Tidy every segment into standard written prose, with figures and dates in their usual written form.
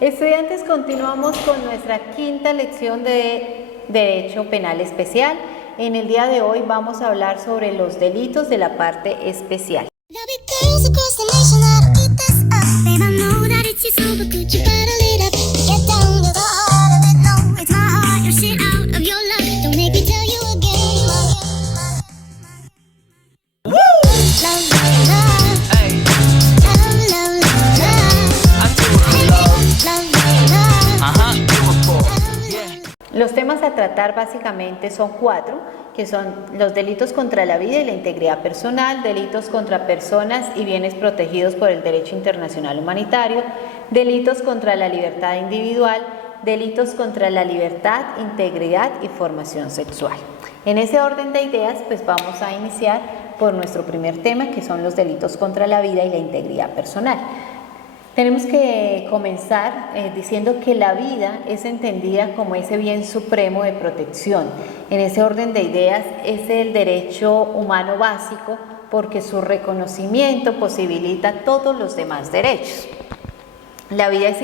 Estudiantes, continuamos con nuestra quinta lección de Derecho Penal Especial. En el día de hoy vamos a hablar sobre los delitos de la parte especial. Los temas a tratar básicamente son 4, que son los delitos contra la vida y la integridad personal, delitos contra personas y bienes protegidos por el derecho internacional humanitario, delitos contra la libertad individual, delitos contra la libertad, integridad y formación sexual. En ese orden de ideas, pues vamos a iniciar por nuestro primer tema, que son los delitos contra la vida y la integridad personal. Tenemos que comenzar diciendo que la vida es entendida como ese bien supremo de protección. En ese orden de ideas es el derecho humano básico porque su reconocimiento posibilita todos los demás derechos. La vida es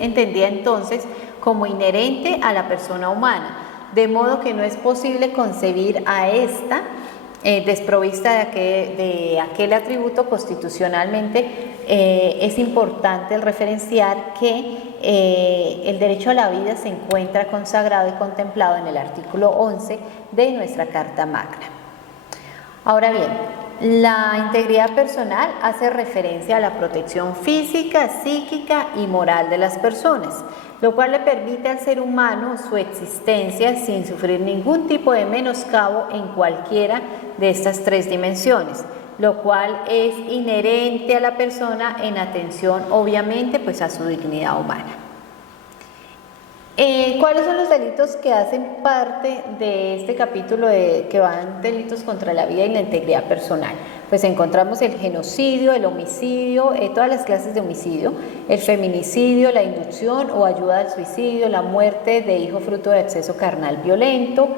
entendida entonces como inherente a la persona humana, de modo que no es posible concebir a esta desprovista de aquel atributo. Constitucionalmente es importante el referenciar que el derecho a la vida se encuentra consagrado y contemplado en el artículo 11 de nuestra Carta Magna. Ahora bien, la integridad personal hace referencia a la protección física, psíquica y moral de las personas, lo cual le permite al ser humano su existencia sin sufrir ningún tipo de menoscabo en cualquiera de estas 3 dimensiones, lo cual es inherente a la persona en atención, obviamente, pues a su dignidad humana. ¿Cuáles son los delitos que hacen parte de este capítulo que van delitos contra la vida y la integridad personal? Pues encontramos el genocidio, el homicidio, todas las clases de homicidio, el feminicidio, la inducción o ayuda al suicidio, la muerte de hijo fruto de exceso carnal violento,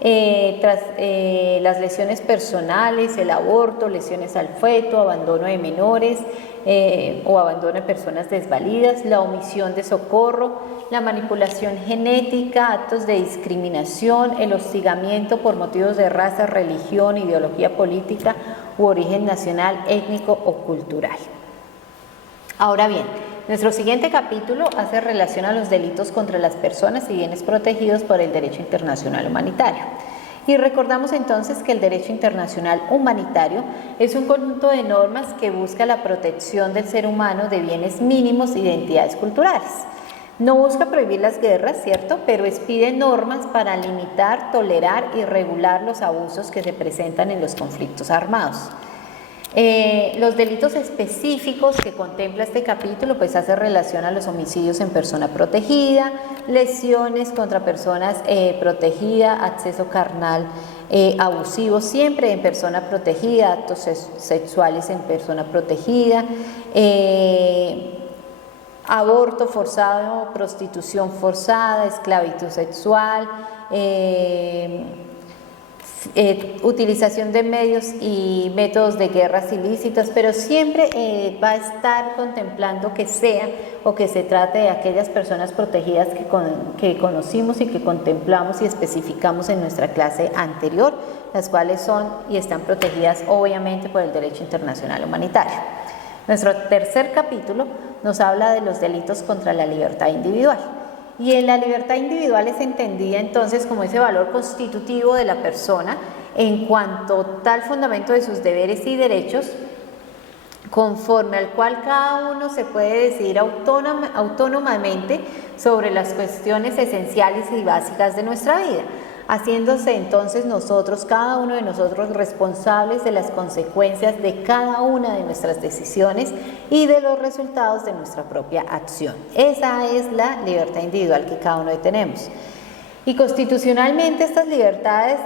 las lesiones personales, el aborto, lesiones al feto, abandono de menores o abandono de personas desvalidas, la omisión de socorro, la manipulación genética, actos de discriminación, el hostigamiento por motivos de raza, religión, ideología política u origen nacional, étnico o cultural. Ahora bien, nuestro siguiente capítulo hace relación a los delitos contra las personas y bienes protegidos por el derecho internacional humanitario. Y recordamos entonces que el derecho internacional humanitario es un conjunto de normas que busca la protección del ser humano de bienes mínimos y de identidades culturales. No busca prohibir las guerras, ¿cierto? Pero pide normas para limitar, tolerar y regular los abusos que se presentan en los conflictos armados. Los delitos específicos que contempla este capítulo pues hace relación a los homicidios en persona protegida, lesiones contra personas protegidas, acceso carnal abusivo siempre en persona protegida, actos sexuales en persona protegida, aborto forzado, prostitución forzada, esclavitud sexual, utilización de medios y métodos de guerras ilícitas, pero siempre va a estar contemplando que sea o que se trate de aquellas personas protegidas que conocimos y que contemplamos y especificamos en nuestra clase anterior, las cuales son y están protegidas obviamente por el derecho internacional humanitario. Nuestro tercer capítulo nos habla de los delitos contra la libertad individual. Y en la libertad individual es entendida entonces como ese valor constitutivo de la persona en cuanto tal fundamento de sus deberes y derechos, conforme al cual cada uno se puede decidir autónomamente sobre las cuestiones esenciales y básicas de nuestra vida, haciéndose entonces cada uno de nosotros responsables de las consecuencias de cada una de nuestras decisiones y de los resultados de nuestra propia acción. Esa es la libertad individual que cada uno tenemos. Y constitucionalmente estas libertades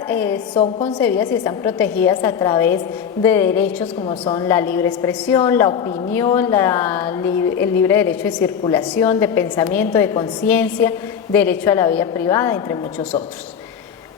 son concebidas y están protegidas a través de derechos como son la libre expresión, la opinión, el libre derecho de circulación, de pensamiento, de conciencia, derecho a la vida privada, entre muchos otros.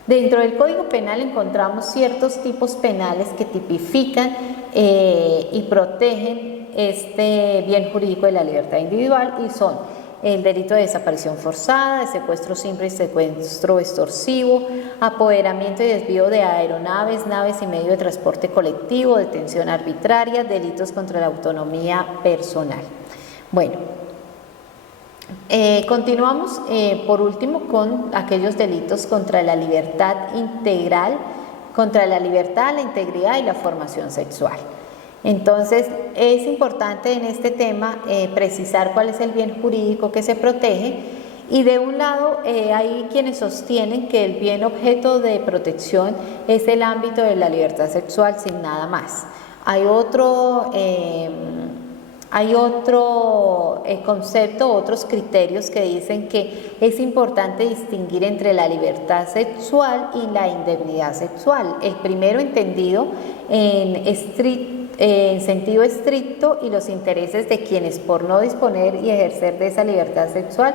Dentro del Código Penal encontramos ciertos tipos penales que tipifican y protegen este bien jurídico de la libertad individual y son el delito de desaparición forzada, de secuestro simple y secuestro extorsivo, apoderamiento y desvío de aeronaves, naves y medio de transporte colectivo, detención arbitraria, delitos contra la autonomía personal. Bueno, continuamos por último con aquellos delitos contra la libertad integral, contra la libertad, la integridad y la formación sexual. Entonces, es importante en este tema precisar cuál es el bien jurídico que se protege, y de un lado hay quienes sostienen que el bien objeto de protección es el ámbito de la libertad sexual sin nada más. Hay otro concepto, otros criterios que dicen que es importante distinguir entre la libertad sexual y la indemnidad sexual. El primero entendido en sentido estricto, y los intereses de quienes por no disponer y ejercer de esa libertad sexual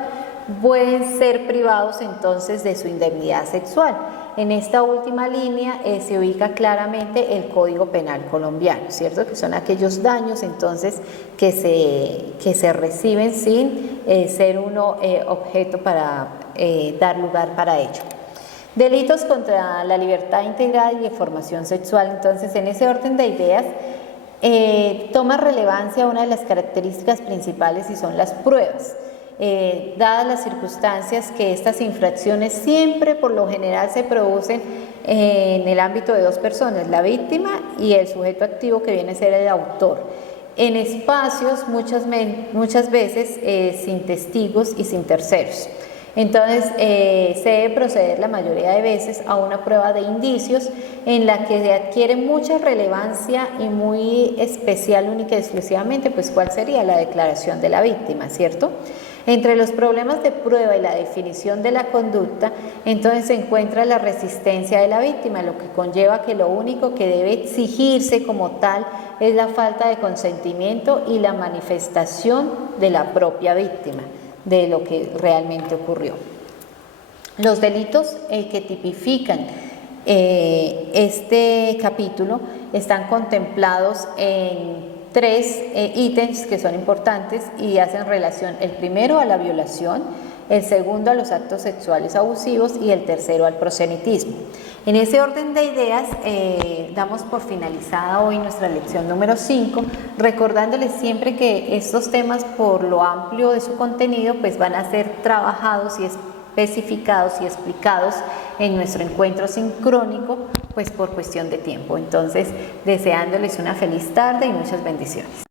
pueden ser privados entonces de su indemnidad sexual. En esta última línea se ubica claramente el Código Penal colombiano, ¿cierto? Que son aquellos daños entonces que se reciben sin ser uno objeto para dar lugar para ello. Delitos contra la libertad integral y de formación sexual. Entonces, en ese orden de ideas, toma relevancia una de las características principales, y son las pruebas. Dadas las circunstancias que estas infracciones siempre por lo general se producen en el ámbito de dos personas, la víctima y el sujeto activo, que viene a ser el autor, en espacios muchas veces sin testigos y sin terceros. Entonces se debe proceder la mayoría de veces a una prueba de indicios en la que se adquiere mucha relevancia y muy especial, única y exclusivamente, pues cuál sería la declaración de la víctima, ¿cierto? Entre los problemas de prueba y la definición de la conducta, entonces se encuentra la resistencia de la víctima, lo que conlleva que lo único que debe exigirse como tal es la falta de consentimiento y la manifestación de la propia víctima de lo que realmente ocurrió. Los delitos que tipifican este capítulo están contemplados en tres ítems que son importantes y hacen relación: el primero a la violación, el segundo a los actos sexuales abusivos y el tercero al proselitismo. En ese orden de ideas damos por finalizada hoy nuestra lección número 5, recordándoles siempre que estos temas, por lo amplio de su contenido, pues van a ser trabajados y especificados y explicados en nuestro encuentro sincrónico, pues por cuestión de tiempo. Entonces, deseándoles una feliz tarde y muchas bendiciones.